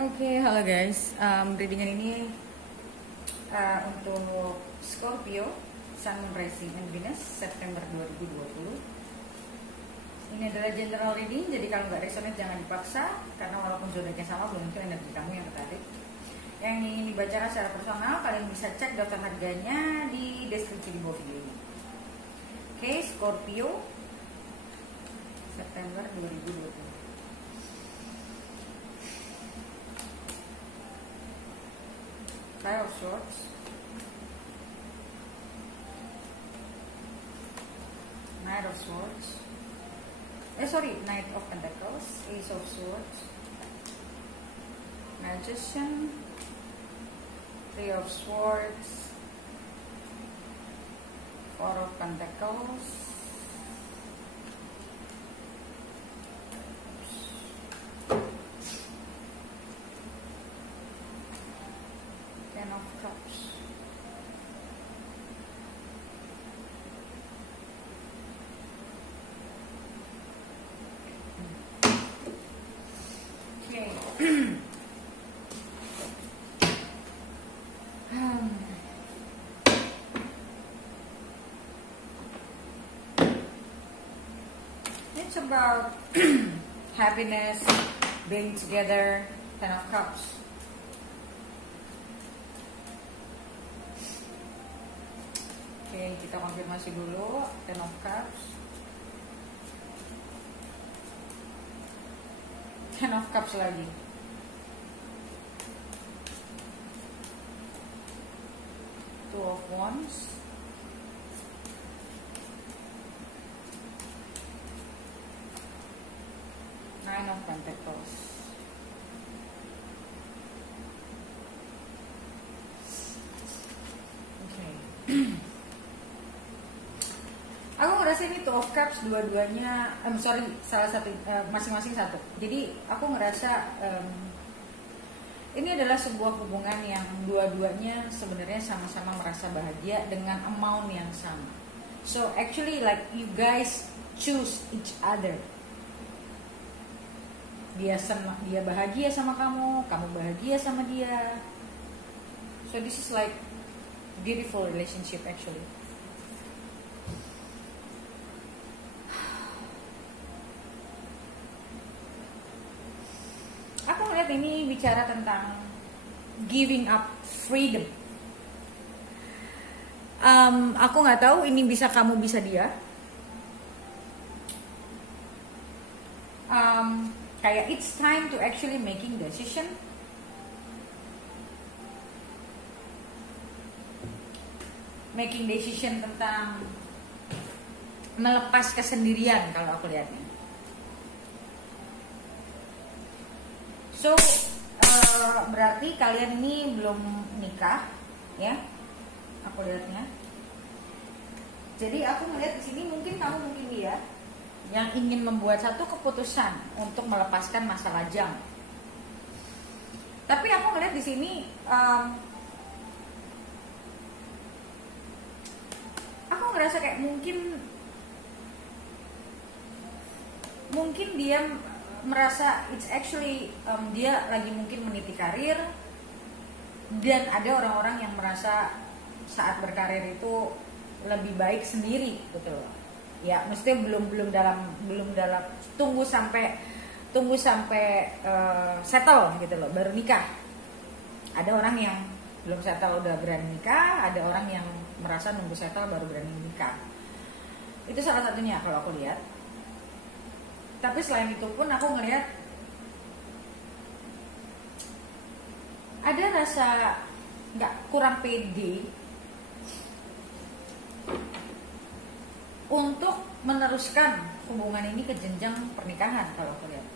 Oke, halo guys. Readingan ini untuk Scorpio, Sun, Moon, Rising, and Venus September 2020. Ini adalah general reading, jadi kalau nggak resonate jangan dipaksa, karena walaupun zodiaknya sama belum tentu energi kamu yang tertarik. Yang ingin dibaca secara personal, kalian bisa cek daftar harganya di deskripsi di bawah video ini. Oke, Scorpio September 2020. Five of Swords, Knight of Swords, Knight of Pentacles, Ace of Swords, Magician, Three of Swords, Four of Pentacles, Ten of Cups. Okay. It's about happiness, being together, Ten of Cups. Oke, kita konfirmasi dulu. Ten of Cups. Ten of Cups lagi. Two of Wands. Nine of Pentacles. Okay. Aku ngerasa ini Two of Cups dua-duanya, salah satu, masing-masing satu. Jadi aku ngerasa ini adalah sebuah hubungan yang dua-duanya sebenarnya sama-sama merasa bahagia dengan amount yang sama. So actually like you guys choose each other. Dia bahagia sama kamu, kamu bahagia sama dia. So this is like beautiful relationship actually. Aku ngeliat ini bicara tentang giving up freedom. Aku nggak tahu ini bisa kamu bisa dia. Kayak it's time to actually making decision. Making decision tentang melepas kesendirian kalau aku lihatnya. So berarti kalian ini belum nikah, ya? Aku lihatnya. Jadi aku melihat di sini mungkin kamu mungkin dia yang ingin membuat satu keputusan untuk melepaskan masa lajang. Tapi aku melihat di sini aku ngerasa kayak mungkin dia merasa it's actually dia lagi mungkin meniti karir, dan ada orang-orang yang merasa saat berkarir itu lebih baik sendiri, betul. Ya, mesti belum dalam tunggu sampai settle gitu loh baru nikah. Ada orang yang belum settle udah berani nikah, ada orang yang merasa nunggu settle baru berani nikah. Itu salah satunya kalau aku lihat. Tapi selain itu pun aku ngelihat ada rasa kurang pede untuk meneruskan hubungan ini ke jenjang pernikahan kalau aku lihat.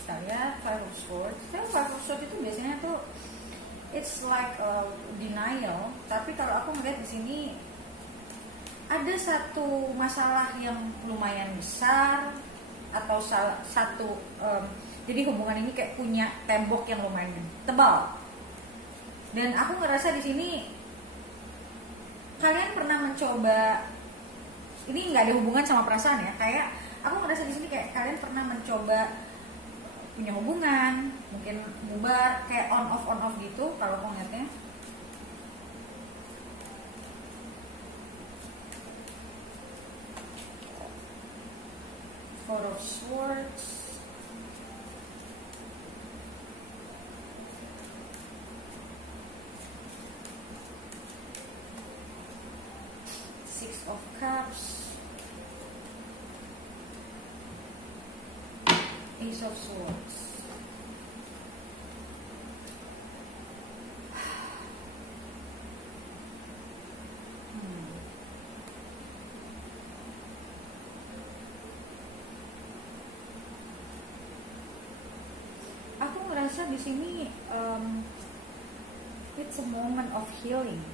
Kita lihat Five of Swords. Five of Swords itu biasanya tuh it's like a denial. Tapi kalau aku ngelihat di sini ada satu masalah yang lumayan besar atau jadi hubungan ini kayak punya tembok yang lumayan tebal. Dan aku ngerasa di sini kalian pernah mencoba, ini nggak ada hubungan sama perasaan ya, kayak aku ngerasa di sini kayak kalian pernah mencoba punya hubungan, mungkin bubar, kayak on off gitu kalau aku ngeliatnya. Four of Swords, Six of Cups, Ace of Swords. Aku ngerasa di sini it's a moment of healing.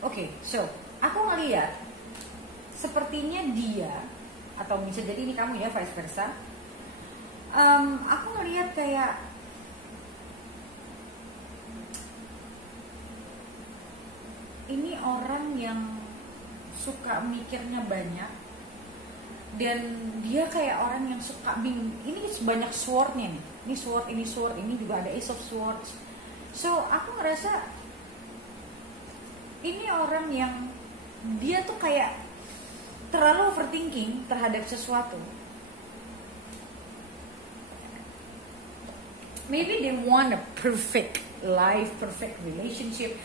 Oke, so aku ngeliat sepertinya dia, atau bisa jadi ini kamu ya, vice versa. Aku ngeliat kayak ini orang yang suka mikirnya banyak, dan dia kayak orang yang suka bingung. Ini banyak swordnya nih, ini sword, ini juga ada Ace of Swords. So aku ngerasa ini orang yang dia tuh kayak terlalu overthinking terhadap sesuatu. Maybe they want a perfect life, perfect relationship.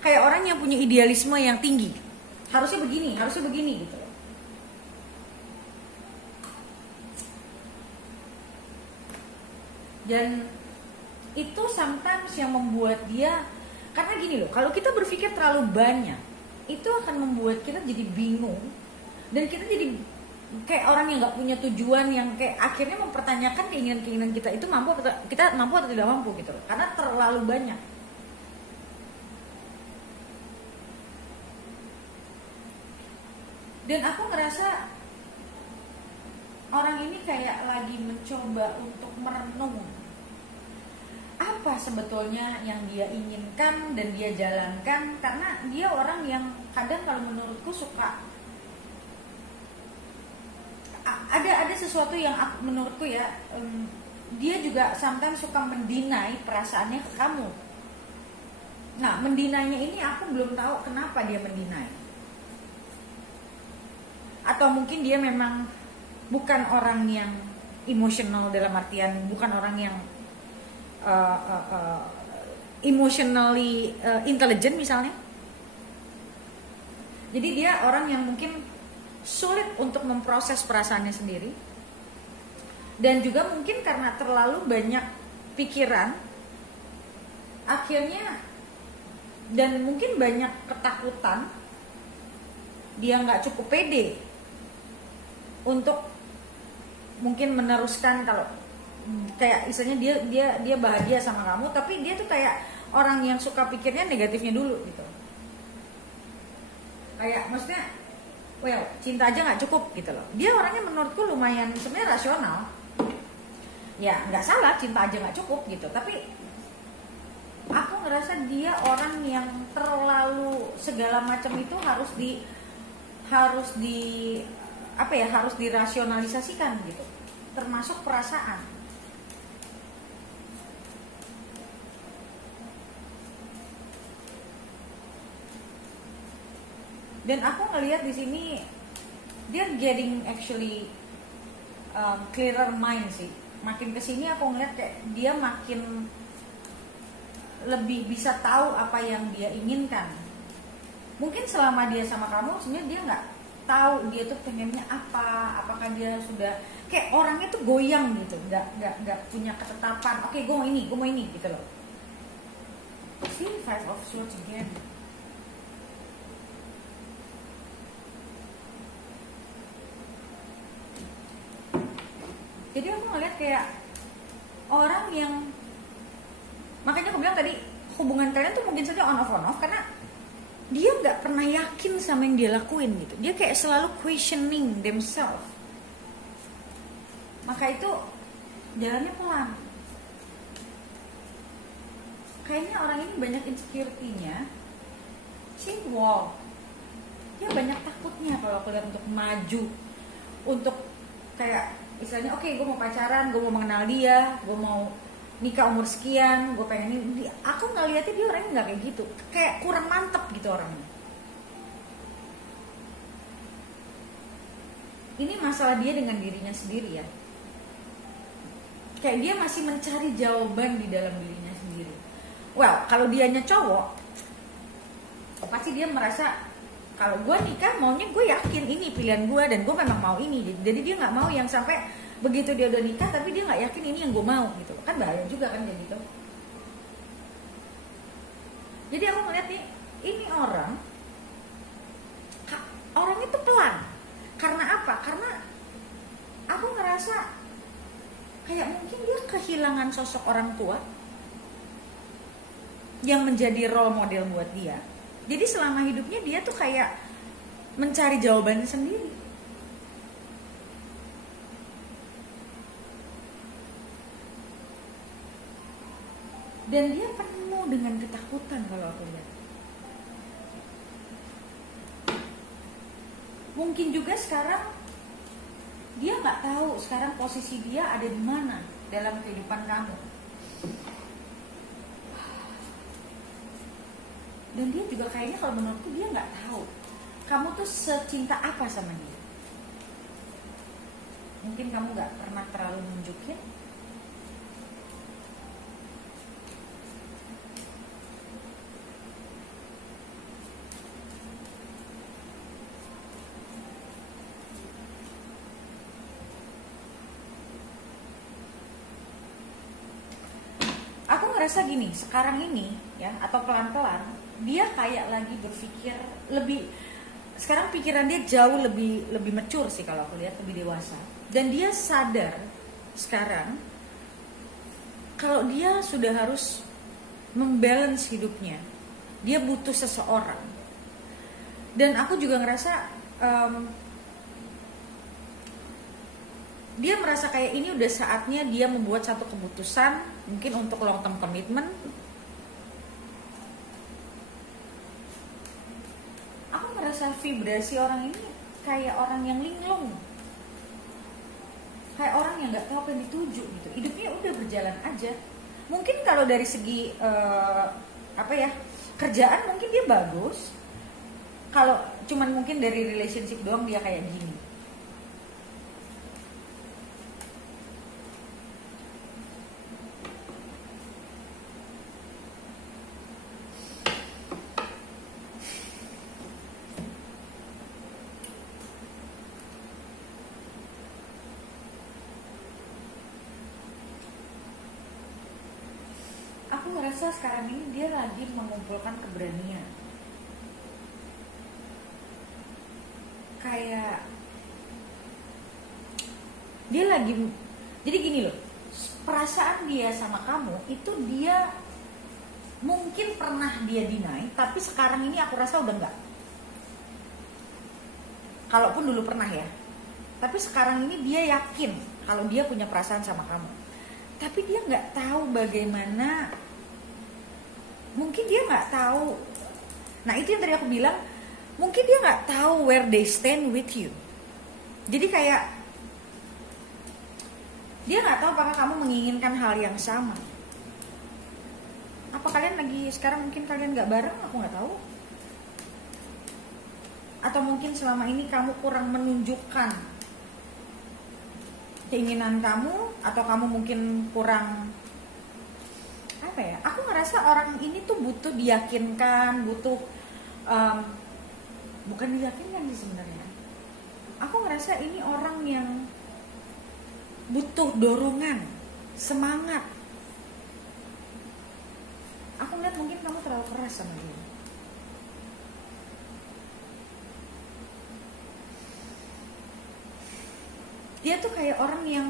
Kayak orang yang punya idealisme yang tinggi. Harusnya begini gitu. Dan itu sometimes yang membuat dia, karena gini loh, kalau kita berpikir terlalu banyak, itu akan membuat kita jadi bingung, dan kita jadi kayak orang yang nggak punya tujuan, yang kayak akhirnya mempertanyakan keinginan kita itu kita mampu atau tidak mampu gitu loh, karena terlalu banyak. Dan aku ngerasa orang ini kayak lagi mencoba untuk merenung apa sebetulnya yang dia inginkan dan dia jalankan, karena dia orang yang kadang kalau menurutku suka ada sesuatu yang menurutku ya, dia juga sometimes suka mendinai perasaannya ke kamu. Nah, mendinainya ini aku belum tahu kenapa dia mendinai, atau mungkin dia memang bukan orang yang emosional, dalam artian bukan orang yang emotionally intelligent misalnya. Jadi dia orang yang mungkin sulit untuk memproses perasaannya sendiri, dan juga mungkin karena terlalu banyak pikiran akhirnya, dan mungkin banyak ketakutan, dia nggak cukup pede untuk mungkin meneruskan. Kalau kayak istilahnya dia bahagia sama kamu, tapi dia tuh kayak orang yang suka pikirnya negatifnya dulu gitu. Kayak maksudnya, well, cinta aja nggak cukup gitu loh. Dia orangnya menurutku lumayan sebenarnya rasional. Ya nggak salah, cinta aja nggak cukup gitu. Tapi aku ngerasa dia orang yang terlalu segala macam itu harus dirasionalisasikan gitu, termasuk perasaan. Dan aku ngelihat di sini dia getting actually clearer mind sih. Makin kesini aku ngeliat kayak dia makin lebih bisa tahu apa yang dia inginkan. Mungkin selama dia sama kamu sebenarnya dia nggak tahu dia tuh pengennya apa. Apakah dia sudah kayak orangnya tuh goyang gitu, nggak punya ketetapan. Oke, gue mau ini gitu loh. See, Five of Swords again. Jadi aku ngeliat kayak orang yang, makanya aku bilang tadi hubungan kalian tuh mungkin saja on off karena dia nggak pernah yakin sama yang dia lakuin gitu. Dia kayak selalu questioning themselves. Maka itu jalannya pelan. Kayaknya orang ini banyak insecurity-nya. See, wow. Dia banyak takutnya kalau aku lihat untuk maju, untuk kayak istilahnya oke, gue mau pacaran, gue mau mengenal dia, gue mau nikah umur sekian, gue pengen ini. Aku ngeliatnya dia orangnya nggak kayak gitu, kayak kurang mantep gitu orangnya. Ini masalah dia dengan dirinya sendiri ya. Kayak dia masih mencari jawaban di dalam dirinya sendiri. Well, kalau dianya cowok, pasti dia merasa kalau gue nikah maunya gue yakin ini pilihan gue dan gue memang mau ini. Jadi dia nggak mau yang sampai begitu dia udah nikah tapi dia nggak yakin ini yang gue mau gitu. Kan bahaya juga kan kayak gitu. Jadi aku ngeliat nih, ini orang itu pelan. Karena apa? Karena aku ngerasa kayak mungkin dia kehilangan sosok orang tua yang menjadi role model buat dia. Jadi selama hidupnya dia tuh kayak mencari jawaban sendiri. Dan dia penuh dengan ketakutan kalau aku lihat. Mungkin juga sekarang dia nggak tahu sekarang posisi dia ada di mana dalam kehidupan kamu. Dan dia juga kayaknya kalau menurutku dia nggak tahu kamu tuh secinta apa sama dia. Mungkin kamu nggak pernah terlalu nunjukin. Aku ngerasa gini, sekarang ini ya, atau pelan-pelan dia kayak lagi berpikir lebih, sekarang pikiran dia jauh lebih mature sih kalau aku lihat, lebih dewasa. Dan dia sadar sekarang kalau dia sudah harus membalance hidupnya. Dia butuh seseorang. Dan aku juga ngerasa dia merasa kayak ini udah saatnya dia membuat satu keputusan, mungkin untuk long term commitment. Aku merasa vibrasi orang ini kayak orang yang linglung, kayak orang yang nggak tahu apa yang dituju gitu. Hidupnya udah berjalan aja. Mungkin kalau dari segi kerjaan mungkin dia bagus. Kalau cuman mungkin dari relationship doang dia kayak gini. Aku ngerasa sekarang ini dia lagi mengumpulkan keberanian. Kayak dia lagi, jadi gini loh, perasaan dia sama kamu itu dia mungkin pernah dia deny, tapi sekarang ini aku rasa udah enggak. Kalaupun dulu pernah ya, tapi sekarang ini dia yakin kalau dia punya perasaan sama kamu. Tapi dia nggak tahu bagaimana, mungkin dia nggak tahu. Nah itu yang tadi aku bilang, mungkin dia nggak tahu where they stand with you. Jadi kayak dia nggak tahu apakah kamu menginginkan hal yang sama. Apa kalian lagi sekarang mungkin kalian nggak bareng, aku nggak tahu. Atau mungkin selama ini kamu kurang menunjukkan keinginan kamu, atau kamu mungkin kurang apa ya? Aku ngerasa orang ini tuh butuh diyakinkan, butuh bukan diyakinkan sih sebenarnya. Aku ngerasa ini orang yang butuh dorongan, semangat. Aku lihat mungkin kamu terlalu keras sama dia. Dia tuh kayak orang yang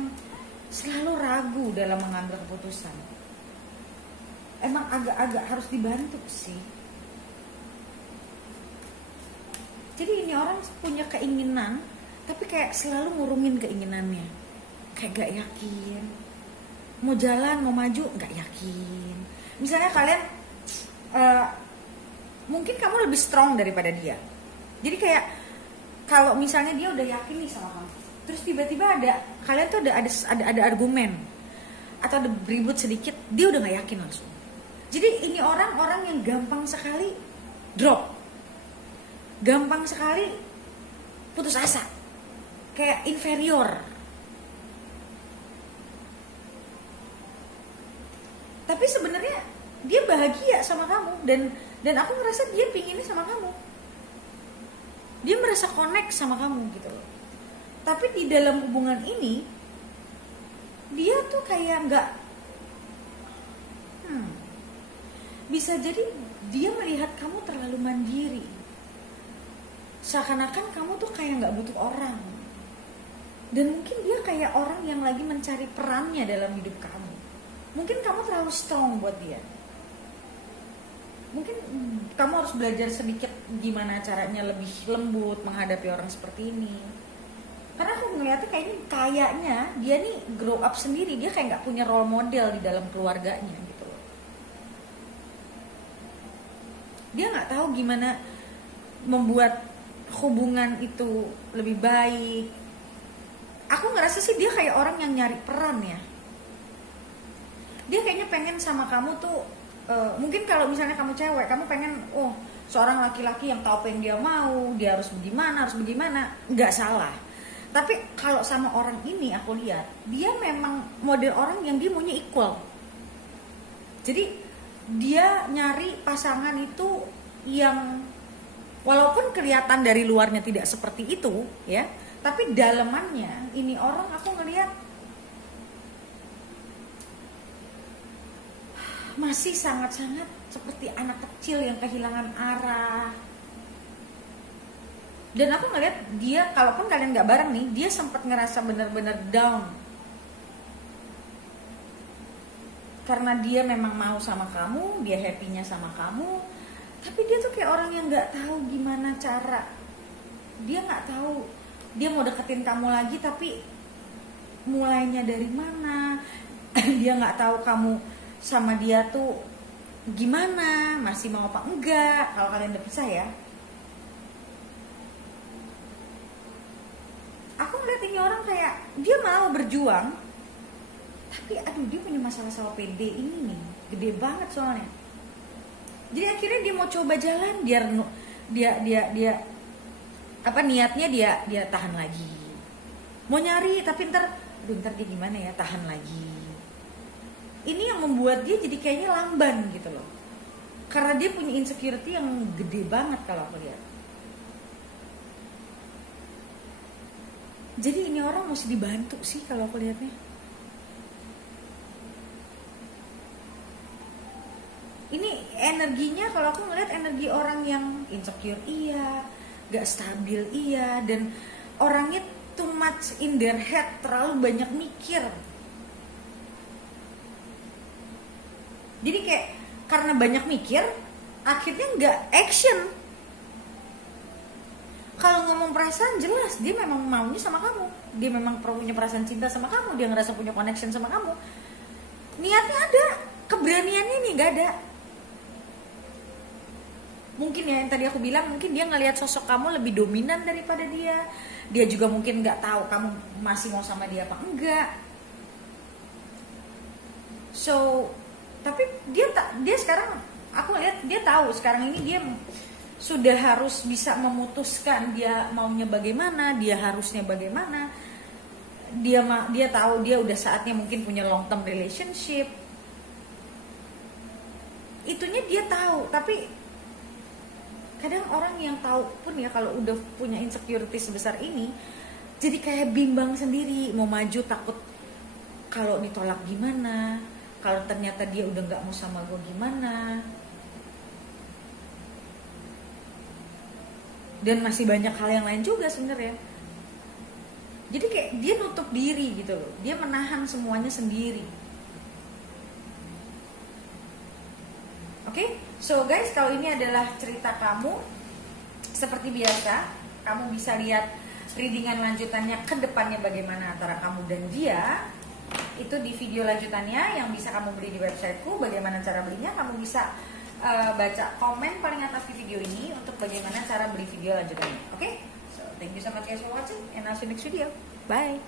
selalu ragu dalam mengambil keputusan. Emang agak-agak harus dibantu sih. Jadi ini orang punya keinginan, tapi kayak selalu ngurungin keinginannya. Kayak gak yakin. Mau jalan, mau maju, gak yakin. Misalnya kalian, mungkin kamu lebih strong daripada dia. Jadi kayak, kalau misalnya dia udah yakin nih sama kamu, tiba-tiba kalian tuh ada argumen atau ada ribut sedikit, dia udah nggak yakin langsung. Jadi ini orang yang gampang sekali drop, gampang sekali putus asa, kayak inferior. Tapi sebenarnya dia bahagia sama kamu, dan aku ngerasa dia pinginnya sama kamu. Dia merasa connect sama kamu gitu loh. Tapi di dalam hubungan ini dia tuh kayak nggak, bisa jadi dia melihat kamu terlalu mandiri, seakan-akan kamu tuh kayak nggak butuh orang. Dan mungkin dia kayak orang yang lagi mencari perannya dalam hidup kamu. Mungkin kamu terlalu strong buat dia. Mungkin kamu harus belajar sedikit gimana caranya lebih lembut menghadapi orang seperti ini. Karena aku melihatnya kayaknya dia nih grow up sendiri, dia kayak nggak punya role model di dalam keluarganya gitu loh. Dia nggak tahu gimana membuat hubungan itu lebih baik. Aku ngerasa sih dia kayak orang yang nyari peran ya. Dia kayaknya pengen sama kamu tuh, mungkin kalau misalnya kamu cewek, kamu pengen seorang laki-laki yang tahu apa yang dia mau, dia harus bagaimana, nggak salah. Tapi kalau sama orang ini aku lihat, dia memang model orang yang dia maunya equal. Jadi dia nyari pasangan itu yang walaupun kelihatan dari luarnya tidak seperti itu ya, tapi dalemannya ini orang aku ngelihat masih sangat-sangat seperti anak kecil yang kehilangan arah. Dan aku ngeliat dia, kalaupun kalian gak bareng nih, dia sempat ngerasa bener-bener down. Karena dia memang mau sama kamu, dia happy-nya sama kamu, tapi dia tuh kayak orang yang gak tahu gimana cara. Dia gak tahu, dia mau deketin kamu lagi tapi mulainya dari mana. Dia gak tahu kamu sama dia tuh gimana, masih mau apa enggak, kalau kalian udah pisah ya. Aku ngeliat ini orang kayak dia mau berjuang, tapi aduh dia punya masalah sama PD ini nih, gede banget soalnya. Jadi akhirnya dia mau coba jalan, dia niatnya dia tahan lagi. Mau nyari tapi ntar dia gimana ya, tahan lagi. Ini yang membuat dia jadi kayaknya lamban gitu loh. Karena dia punya insecurity yang gede banget kalau aku lihat. Jadi ini orang mesti dibantu sih kalau aku lihatnya. Ini energinya, kalau aku ngeliat energi orang yang insecure iya, gak stabil iya, dan orangnya too much in their head, terlalu banyak mikir. Jadi kayak karena banyak mikir, akhirnya gak action. Kalau ngomong perasaan jelas, dia memang maunya sama kamu, dia memang punya perasaan cinta sama kamu, dia ngerasa punya connection sama kamu. Niatnya ada, keberaniannya nih gak ada. Mungkin ya yang tadi aku bilang, mungkin dia ngelihat sosok kamu lebih dominan daripada dia. Dia juga mungkin nggak tahu kamu masih mau sama dia apa enggak. So, tapi dia sekarang aku lihat dia tahu sekarang ini dia sudah harus bisa memutuskan dia maunya bagaimana, dia harusnya bagaimana. Dia tahu dia udah saatnya mungkin punya long term relationship. Itunya dia tahu, tapi kadang orang yang tahu pun ya kalau udah punya insecurity sebesar ini, jadi kayak bimbang sendiri, mau maju takut kalau ditolak gimana, kalau ternyata dia udah nggak mau sama gue gimana. Dan masih banyak hal yang lain juga sebenarnya. Jadi kayak dia nutup diri gitu loh, dia menahan semuanya sendiri. Oke, so guys, kalau ini adalah cerita kamu, seperti biasa, kamu bisa lihat readingan lanjutannya ke depannya bagaimana antara kamu dan dia. Itu di video lanjutannya yang bisa kamu beli di websiteku. Bagaimana cara belinya, kamu bisa baca komen paling atas di video ini untuk bagaimana cara beli video lanjutannya. Oke, so thank you so much guys for watching and I'll see you next video. Bye.